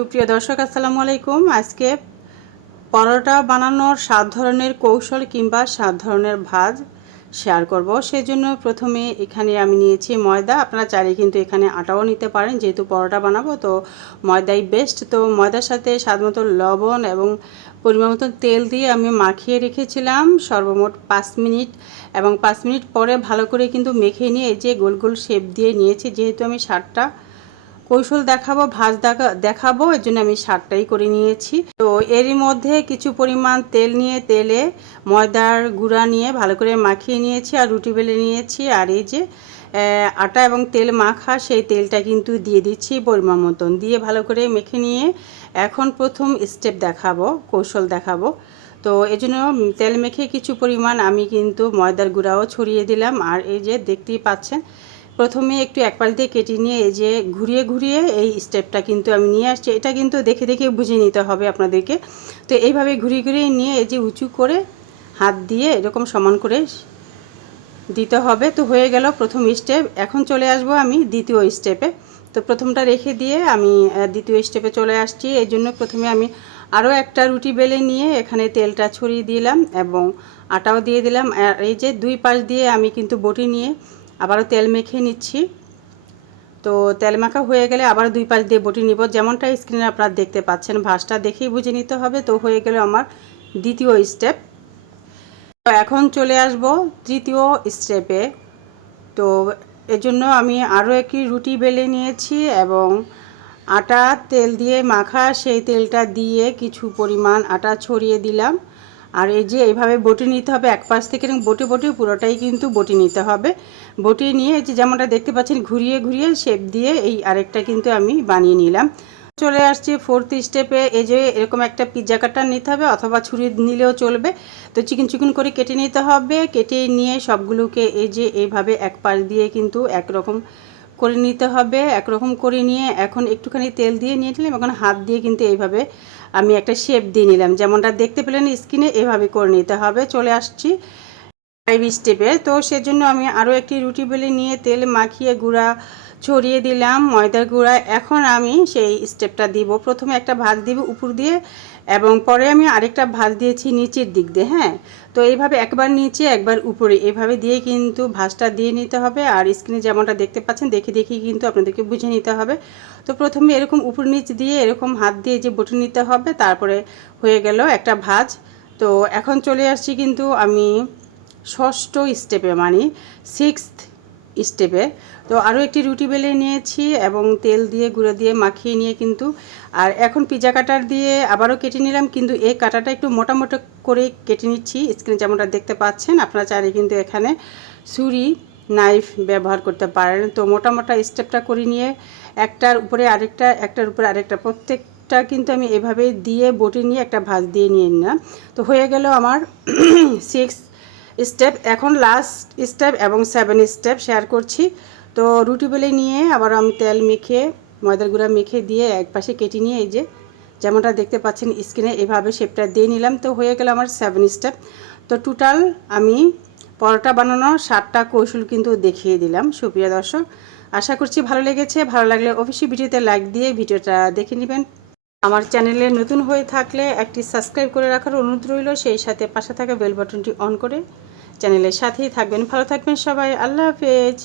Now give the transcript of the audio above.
সুপ্রিয় দর্শক, আসসালামু আলাইকুম। আজকে পরোটা বানানোর সাত ধরনের কৌশল কিংবা সাত ধরনের ভাজ শেয়ার করব। সেজন্য প্রথমে এখানে আমি নিয়েছি ময়দা। আপনারা চাইলে কিন্তু এখানে আটাও নিতে পারেন, যেহেতু পরোটা বানাবো, তো ময়দাই বেস্ট তো ময়দার সাথে স্বাদ মতো লবণ এবং পরিমাণ মতো তেল দিয়ে আমি মাখিয়ে রেখেছিলাম সর্বমোট পাঁচ মিনিট এবং পাঁচ মিনিট পরে ভালো করে কিন্তু মেখে নিয়ে যে গোল গোল শেপ দিয়ে নিয়েছি, যেহেতু আমি সারটা কৌশল দেখাবো, ভাজ দেখা, দেখাবো, এর জন্য আমি সারটাই করে নিয়েছি। তো এরই মধ্যে কিছু পরিমাণ তেল নিয়ে, তেলে ময়দার গুঁড়া নিয়ে ভালো করে মাখিয়ে নিয়েছি আর রুটি বেলে নিয়েছি। আর এই যে আটা এবং তেল মাখা, সেই তেলটা কিন্তু দিয়ে দিচ্ছি পরিমাণ মতন। দিয়ে ভালো করে মেখে নিয়ে এখন প্রথম স্টেপ দেখাবো, কৌশল দেখাবো। তো এই জন্য তেল মেখে কিছু পরিমাণ আমি কিন্তু ময়দার গুঁড়াও ছড়িয়ে দিলাম। আর এই যে, দেখতেই পাচ্ছেন প্রথমে একটু এক পাশ দিয়ে কেটে নিয়ে এই যে ঘুরিয়ে ঘুরিয়ে এই স্টেপটা কিন্তু আমি নিয়ে আসছি। এটা কিন্তু দেখে দেখে বুঝে নিতে হবে আপনাদেরকে। তো এইভাবে ঘুরিয়ে ঘুরিয়ে নিয়ে এই যে উঁচু করে হাত দিয়ে এরকম সমান করে দিতে হবে। তো হয়ে গেল প্রথম স্টেপ এখন চলে আসব আমি দ্বিতীয় স্টেপে তো প্রথমটা রেখে দিয়ে আমি দ্বিতীয় স্টেপে চলে আসছি। এই জন্য প্রথমে আমি আরও একটা রুটি বেলে নিয়ে এখানে তেলটা ছড়িয়ে দিলাম এবং আটাও দিয়ে দিলাম। আর এই যে দুই পাশ দিয়ে আমি কিন্তু বটি নিয়ে আবারও তেল মেখে নিচ্ছি। তো তেল মাখা হয়ে গেলে আবার দুই পাশ দিয়ে বটি নিব। যেমনটা স্ক্রিনে আপনারা দেখতে পাচ্ছেন, ভাঁজটা দেখেই বুঝে নিতে হবে। তো হয়ে গেল আমার দ্বিতীয় স্টেপ তো এখন চলে আসব তৃতীয় স্টেপে তো এজন্য আমি আরও একটি রুটি বেলে নিয়েছি এবং আটা তেল দিয়ে মাখা, সেই তেলটা দিয়ে কিছু পরিমাণ আটা ছড়িয়ে দিলাম। আর এই যে এইভাবে বটি নিতে হবে, এক পাশ থেকে এবং বটে বটে, পুরোটাই কিন্তু বটি নিতে হবে। বটি নিয়ে এই যে যেমনটা দেখতে পাচ্ছেন, ঘুরিয়ে ঘুরিয়ে শেপ দিয়ে এই আরেকটা কিন্তু আমি বানিয়ে নিলাম। চলে আসছি ফোর্থ স্টেপে, এই যে এরকম একটা পিৎজা কাটার নিতে হবে অথবা ছুরি নিলেও চলবে। তো চিকন চিকন করে কেটে নিতে হবে, কেটে নিয়ে সবগুলোকে এই যে এইভাবে এক পাশ দিয়ে কিন্তু একরকম করে নিতে হবে, একরকম করে নিয়ে এখন একটুখানি তেল দিয়ে নিয়ে নিলাম এখন হাত দিয়ে কিন্তু এইভাবে আমি একটা শেপ দিয়ে নিলাম। যেমনটা দেখতে পেলেন, স্কিনে এভাবে করে নিতে হবে। চলে আসছি। ফাইভ স্টেপে তো সেজন্য আমি আরও একটি রুটি বেলে নিয়ে তেল মাখিয়ে গুঁড়া ছড়িয়ে দিলাম, ময়দার গুঁড়া। এখন আমি সেই স্টেপটা দিব। প্রথমে একটা ভাজ দিব উপর দিয়ে এবং পরে আমি আরেকটা ভাজ দিয়েছি নিচের দিক দিয়ে হ্যাঁ? তো এইভাবে একবার নিচে, একবার উপরে। এইভাবে দিয়ে কিন্তু ভাজটা দিয়ে নিতে হবে আর স্ক্রিনে যেমনটা দেখতে পাচ্ছেন, দেখে দেখে কিন্তু আপনাদেরকে বুঝে নিতে হবে। তো প্রথমে এরকম উপর নিচ দিয়ে এরকম হাত দিয়ে যে বটে নিতে হবে, তারপরে হয়ে গেল একটা ভাজ। তো এখন চলে আসছি কিন্তু আমি ষষ্ঠ স্টেপে মানে সিক্সথ স্টেপে। তো আরও একটি রুটি বেলে নিয়েছি এবং তেল দিয়ে, গুঁড়ো দিয়ে মাখিয়ে নিয়ে কিন্তু, আর এখন পিজা কাটার দিয়ে আবারও কেটে নিলাম, কিন্তু এই কাটাটা একটু মোটা মোটা করে কেটে নিচ্ছি। স্ক্রিনে যেমনটা দেখতে পাচ্ছেন, আপনারা চাইলে কিন্তু এখানে ছুরি নাইফ ব্যবহার করতে পারেন। তো মোটা মোটা স্টেপটা করে নিয়ে একটার উপরে আরেকটা, একটার উপরে আরেকটা, প্রত্যেকটা কিন্তু আমি এভাবে দিয়ে, বটি নিয়ে একটা ভাজ দিয়ে নিয়ে নিলাম। তো হয়ে গেল আমার সিক্স স্টেপ এখন লাস্ট স্টেপ এবং সেভেন স্টেপ শেয়ার করছি। তো রুটি বেলে নিয়ে আবার আমি তেল মেখে, ময়দার গুঁড়া মেখে দিয়ে এক পাশে কেটে নিয়ে এই যে, যেমনটা দেখতে পাচ্ছেন স্কিনে এভাবে শেপটা দিয়ে নিলাম। তো হয়ে গেল আমার সেভেন স্টেপ তো টোটাল আমি পরোটা বানানোর সাতটা কৌশল কিন্তু দেখিয়ে দিলাম, সুপ্রিয় দর্শক। আশা করছি ভালো লেগেছে। ভালো লাগলে অবশ্যই ভিডিওতে লাইক দিয়ে ভিডিওটা দেখে নেবেন। আমার চ্যানেলে নতুন হয়ে থাকলে একটি সাবস্ক্রাইব করে রাখার অনুরোধ রইল। সেই সাথে পাশে থাকা বেল বাটনটি অন করে চ্যানেলের সাথেই থাকবেন। ভালো থাকবেন সবাই। আল্লাহ হাফেজ।